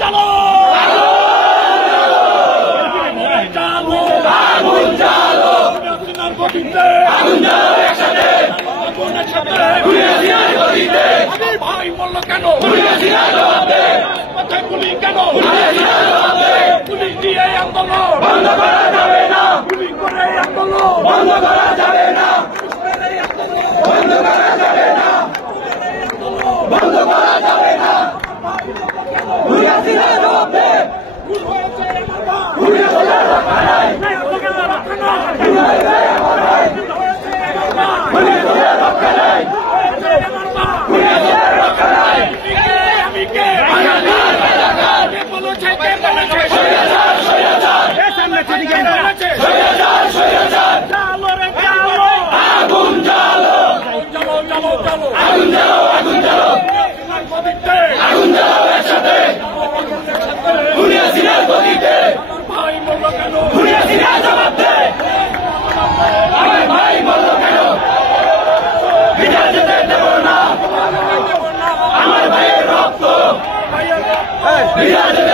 চালো আগুন চালো হাসিনার গতিতে আগুন জ্বালো একসাথে আগুনের সাথে হাসিনার গতিতে আমার ভাই বলল কেন হাসিনার জবাবে মাথায় গুলি কেন হাসিনার জবাবে পুলিশ দিয়ে আন্দোলন বন্ধ করা যাবে না গুলি করে আন্দোলন বন্ধ করা যাবে না বন্ধ করা যাবে না বন্ধ করা যাবে না হাসিনার জবাবে আগুন জ্বালো আগুন জ্বালো আগুন জ্বালো আগুন জ্বালো একসাথে হাসিনার গতিতে হাসিনার জবাব দে আমার ভাই বলল কেন বিচার যেতে দেব না আমার ভাইয়ের রক্ত বিচার যেতে